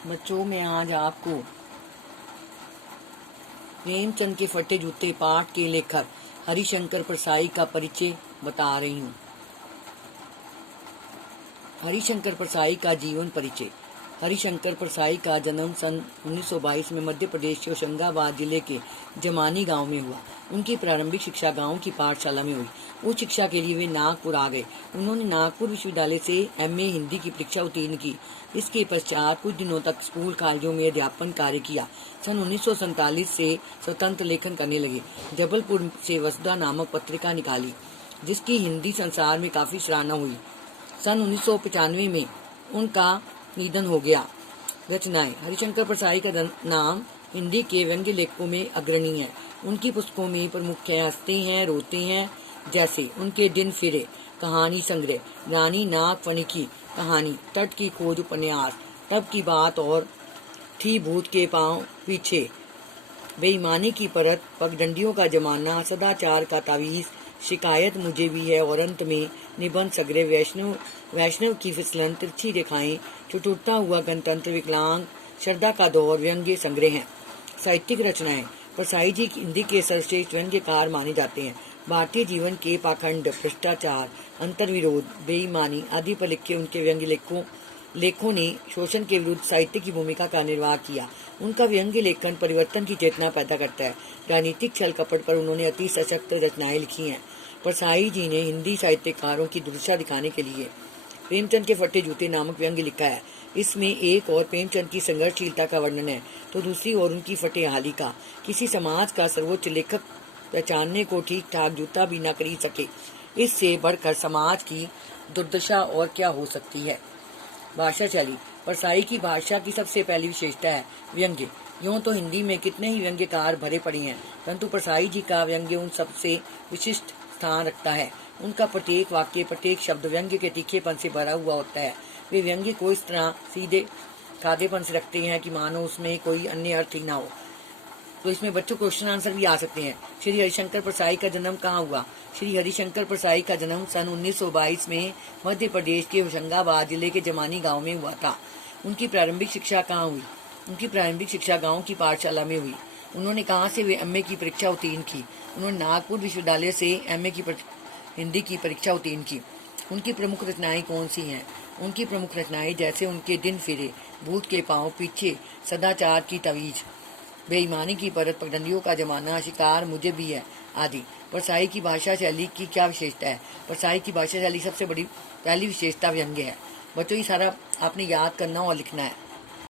बच्चों, मैं आज आपको प्रेमचंद के फटे जूते पाठ के लेखक हरिशंकर परसाई का परिचय बता रही हूँ। हरिशंकर परसाई का जीवन परिचय। हरिशंकर परसाई का जन्म सन 1922 में मध्य प्रदेश के होशंगाबाद जिले के जमानी गांव में हुआ। उनकी प्रारंभिक शिक्षा गांव की पाठशाला में हुई। उच्च शिक्षा के लिए वे नागपुर आ गए। उन्होंने नागपुर विश्वविद्यालय से एमए हिंदी की परीक्षा उत्तीर्ण की। इसके पश्चात कुछ दिनों तक स्कूल कॉलेजों में अध्यापन कार्य किया। सन 1947 से स्वतंत्र लेखन करने लगे। जबलपुर से वसुधा नामक पत्रिका निकाली, जिसकी हिंदी संसार में काफी सराहना हुई। सन 1995 में उनका निधन हो गया। रचनाएं। हरिशंकर परसाई का नाम हिंदी के व्यंग्य लेखकों में अग्रणी है। उनकी पुस्तकों में प्रमुख है हंसते हैं रोते हैं, जैसे उनके दिन फिरे, कहानी संग्रह, रानी नागफनी की कहानी, तट की खोज उपन्यास, तब की बात और थी भूत के पांव पीछे, बेईमानी की परत, पगडंडियों का जमाना, सदाचार का तावीज, शिकायत मुझे भी है और अंत में निबंध संग्रह, वैष्णव की फिसलन, तिरछी रेखाएं, टूटता हुआ गणतंत्र, विकलांग, श्रद्धा का दौर व्यंग्य संग्रह हैं। साहित्यिक रचनाएं। परसाई जी हिंदी के सर्वश्रेष्ठ व्यंग्यकार माने जाते हैं। भारतीय जीवन के पाखंड, भ्रष्टाचार, अंतर्विरोध, बेईमानी आदि पर लिखे उनके व्यंग्य लेखों ने शोषण के विरुद्ध साहित्य की भूमिका का निर्वाह किया। उनका व्यंग्य लेखन परिवर्तन की चेतना पैदा करता है। राजनीतिक छल कपट पर उन्होंने अति सशक्त रचनाएं लिखी हैं। परसाई जी ने हिंदी साहित्यकारों की दुर्दशा दिखाने के लिए प्रेमचंद के फटे जूते नामक व्यंग्य लिखा है। इसमें एक और प्रेमचंद की संघर्षशीलता का वर्णन है, तो दूसरी ओर उनकी फटेहाली का। किसी समाज का सर्वोच्च लेखक पहचानने को ठीक ठाक जूता भी न खरीद सके, इससे बढ़कर समाज की दुर्दशा और क्या हो सकती है। भाषा शैली। परसाई की भाषा की सबसे पहली विशेषता है व्यंग्य। यूं तो हिंदी में कितने ही व्यंग्यकार भरे पड़े हैं, परंतु परसाई जी का व्यंग्य उन सबसे विशिष्ट स्थान रखता है। उनका प्रत्येक वाक्य, प्रत्येक शब्द व्यंग्य के तीखेपन से भरा हुआ होता है। वे व्यंग्य को इस तरह सीधे सादेपन से रखते हैं कि मानो उसमें कोई अन्य अर्थ ही ना हो। तो इसमें बच्चों क्वेश्चन आंसर भी आ सकते हैं। श्री हरिशंकर परसाई का जन्म कहाँ हुआ? श्री हरिशंकर परसाई का जन्म सन 1922 में मध्य प्रदेश के होशंगाबाद जिले के जमानी गांव में हुआ था। उनकी प्रारंभिक शिक्षा कहाँ हुई? उनकी प्रारंभिक शिक्षा गांव की पाठशाला में हुई। उन्होंने कहाँ से वे एमए की परीक्षा उत्तीर्ण की? उन्होंने नागपुर विश्वविद्यालय से एमए की हिंदी की परीक्षा उत्तीर्ण की। उनकी प्रमुख रचनाएं कौन सी हैं? उनकी प्रमुख रचनाएं जैसे उनके दिन फिरे, भूत के पांव पीछे, सदाचार की तवीज, बेईमानी की परत, पगडंडियों का जमाना, शिकार मुझे भी है आदि। परसाई की भाषा शैली की क्या विशेषता है? परसाई की भाषा शैली सबसे बड़ी पहली विशेषता व्यंग्य है। बच्चों, ये सारा आपने याद करना और लिखना है।